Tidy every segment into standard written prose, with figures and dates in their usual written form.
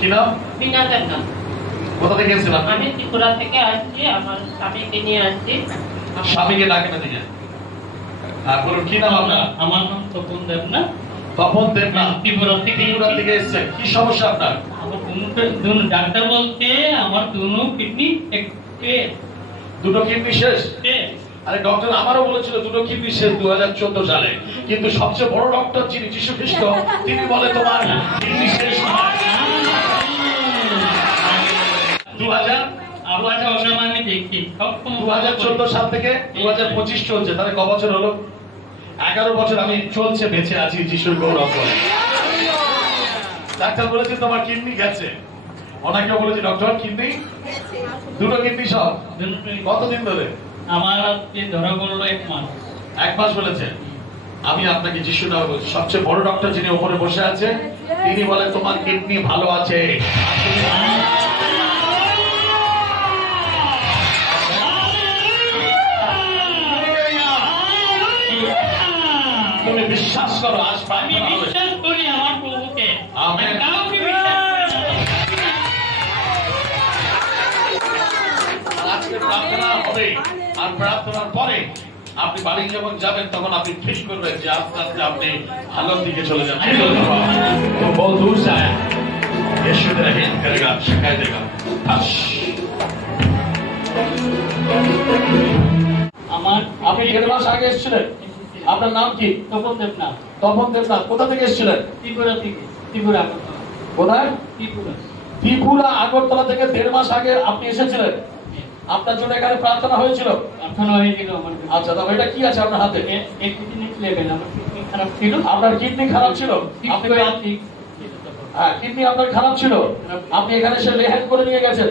কি নাম? বিনাদের নাম। কোথা থেকে এসেছেন আপনি? আমি ত্রিপুরা থেকে আসছি, আমার স্বামীকে নিয়ে আসছি। স্বামীকে ডাকেন এদিকে। হ্যাঁ বলুন, কি নাম আপনার? আমার নাম তপন দেবনাথ। তপন দেবনাথ, ত্রিপুরা থেকে এসেছেন। কি সমস্যা আপনার? আমার দুটো ডাক্তার বলতে আমার দুটো কিডনি দুটো কিডনি শেষ। আরে ডক্টর আমারও বলেছিল দুটো কিডনি শেষ 2014 সালে, কিন্তু সবচেয়ে বড় ডক্টর যিনি যীশু খ্রিস্ট, তিনি বলে তোমার কিডনি শেষ নয়। 2014 সাল থেকে 2025 চলছে, তাহলে ক বছর হলো? 11 বছর আমি চলছে বেঁচে আছি যিশুর গৌরব করে। ডাক্তার বলেছে তোমার কিডনি গেছে, ওনাকেও বলেছে ডক্টর কিডনি, দুটো কিডনি সব। কতদিন ধরে? আমার ধরা পড়লো 1 মাস। 1 মাস বলেছে। আমি আপনাকে যিশু সবচেয়ে বড় ডক্টর যিনি উপরে বসে আছে, তিনি বলে তোমার কিডনি ভালো আছে। তুমি বিশ্বাস করো, আজ আমি বিশ্বাস করি আমার প্রভুকে। আমেন। কাউকে বিশ্বাস করি না। আজকে প্রার্থনা হবে, আর প্রার্থনার পরে আপনি বাড়ি যখন যাবেন তখন আপনি ঠিক করবেন যে আস্তে আস্তে আপনি ভালোর দিকে চলে যাবেন। तो बहुत दूर से आया, यीशु तेरा हित करेगा, शिकायत देगा। আমার আপনি 1.5 মাস আগে এসেছিলেন। আপনার নাম কি? তপন দেবনাথ। তপন দেবনাথ। কোথা থেকে এসেছিলেন? ত্রিপুরা থেকে। ত্রিপুরা। কোথায়? ত্রিপুরা। ত্রিপুরা আগরতলা থেকে 1.5 মাস আগে আপনি এসেছিলেন। আপনার জন্য এখানে প্রার্থনা হয়েছিল। প্রার্থনা হয়েছিল আমার। আচ্ছা, তবে এটা কি আছে আপনার হাতে? এই কিডনি লেভেল আমার কিডনি খারাপ ছিল। আপনার কিডনি খারাপ ছিল। আপনি হ্যাঁ, কিডনি আপনার খারাপ ছিল। আপনি এখানে এসে লেহেন করে নিয়ে গেছেন,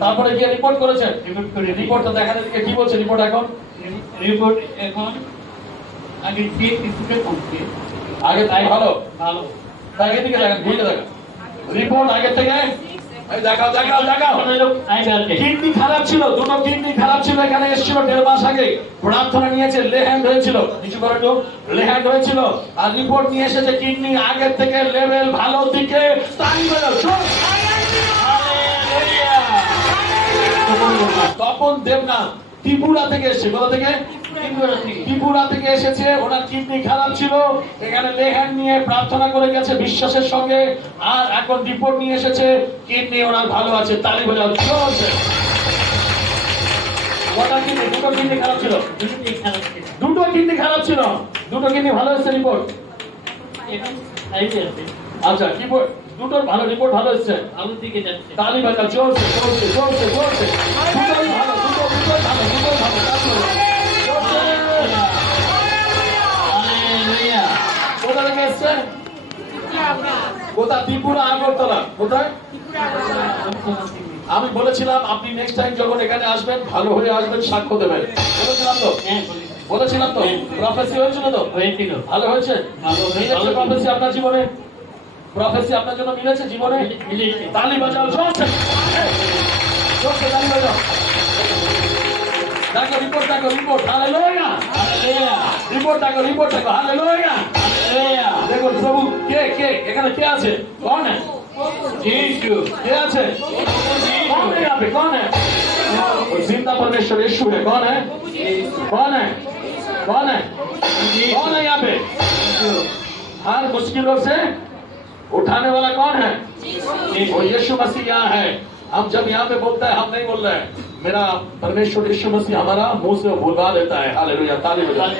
তারপরে গিয়ে রিপোর্ট করেছেন। রিপোর্টটা দেখানোর দিকে কি বলছে রিপোর্ট এখন? রিপোর্ট এখন আগে দিয়ে কিছুটা কমছে। আগে তাই ভালো। ভালো। তাই এদিকে দেখেন, ঘুরে দেখেন রিপোর্ট আগে থেকে। এই দেখাও দেখাও দেখাও। কিডনি খারাপ ছিল, দুটো কিডনি খারাপ ছিল। এখানে এসেছিল 1.5 মাস আগে, প্রার্থনা নিয়েছে, লেহ্যান্ড হয়েছিল। কিছু করে তো লেহ্যান্ড হয়েছিল, আর রিপোর্ট নিয়ে এসেছে কিডনি আগের থেকে লেভেল ভালো দিকে। তপন দেবনাথ ত্রিপুরা থেকে এসেছে। কোথা থেকে? ত্রিপুরা থেকে এসেছে। ওনার কিডনি খারাপ ছিল, এখানে লেহ্যান্ড নিয়ে প্রার্থনা করে গেছে বিশ্বাসের সঙ্গে, আর এখন রিপোর্ট নিয়ে এসেছে কিডনি ওনার ভালো আছে। তালি বাজাও। চলছে। কটা কিডনি? দুটো কিডনি খারাপ ছিল। দুটো কিডনি খারাপ ছিল, দুটো কিডনি ভালো এসেছে রিপোর্ট। আচ্ছা, কি দুটোর ভালো রিপোর্ট ভালো এসেছে। ভালো দিকে যাচ্ছে। তালি বাজাও। চলছে চলছে চলছে চলছে। দুটোই ভালো, দুটোই ভালো, দুটোই ভালো। কোথা থেকে এসছে? কোথা? ত্রিপুরা আগরতলা। কোথায়? আমি বলেছিলাম আপনি নেক্সট টাইম যখন এখানে আসবেন ভালো হয়ে আসবেন, সাক্ষ্য দেবেন। বলেছিলাম তো? বলেছিলাম তো? প্রফেসি হয়েছিল তো? হয়েছিল। ভালো হয়েছে? মিলেছে প্রফেসি আপনার জীবনে? প্রফেসি আপনার জন্য মিলেছে জীবনে? তালি বাজাও। চলছে চলছে, তালি বাজাও। দেখো রিপোর্ট, দেখো রিপোর্ট। হালেলুয়া। রিপোর্ট দেখো, রিপোর্ট দেখো। হালেলুয়া। দেখো প্রভু কে কে এখানে কে আছে? कौन है? यीशु। কে আছে? कौन है यहाँ पे? कौन है? जिंदा परमेश्वर यीशु है। कौन है? कौन है? कौन है? कौन है यहाँ पे? हर मुश्किलों से उठाने वाला कौन है? वो यीशु मसीह यहाँ है। हम जब यहाँ पे बोलते हैं, हम नहीं बोल रहे हैं मेरा परमेश्वर यीशु मसीह हमारा मुंह से बुलवा देता है। हालेलुया। ताली बजाओ।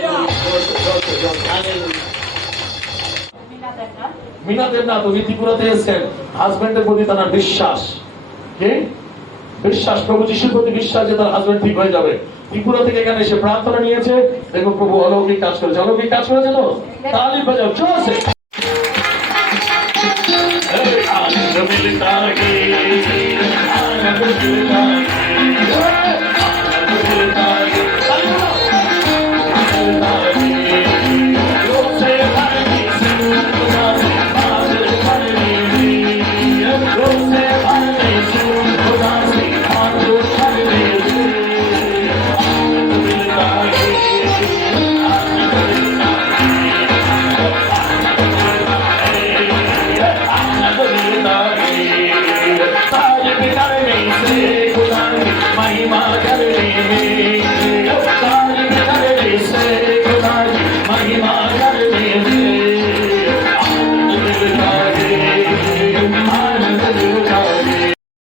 मीना देवनाथ উনি ত্রিপুরাতে এসেছেন। হাজবেন্ডের প্রতি তার বিশ্বাস, কি বিশ্বাস, প্রভু যিশুর প্রতি বিশ্বাস যে তার হাজবেন্ড ঠিক হয়ে যাবে। ত্রিপুরা থেকে এখানে এসে প্রার্থনা নিয়েছে। দেখো প্রভু অলৌকিক কাজ করেছে। অলৌকিক কাজ করেছে তো? তালি বাজাও। চলছে। এই আজ মিলতা কে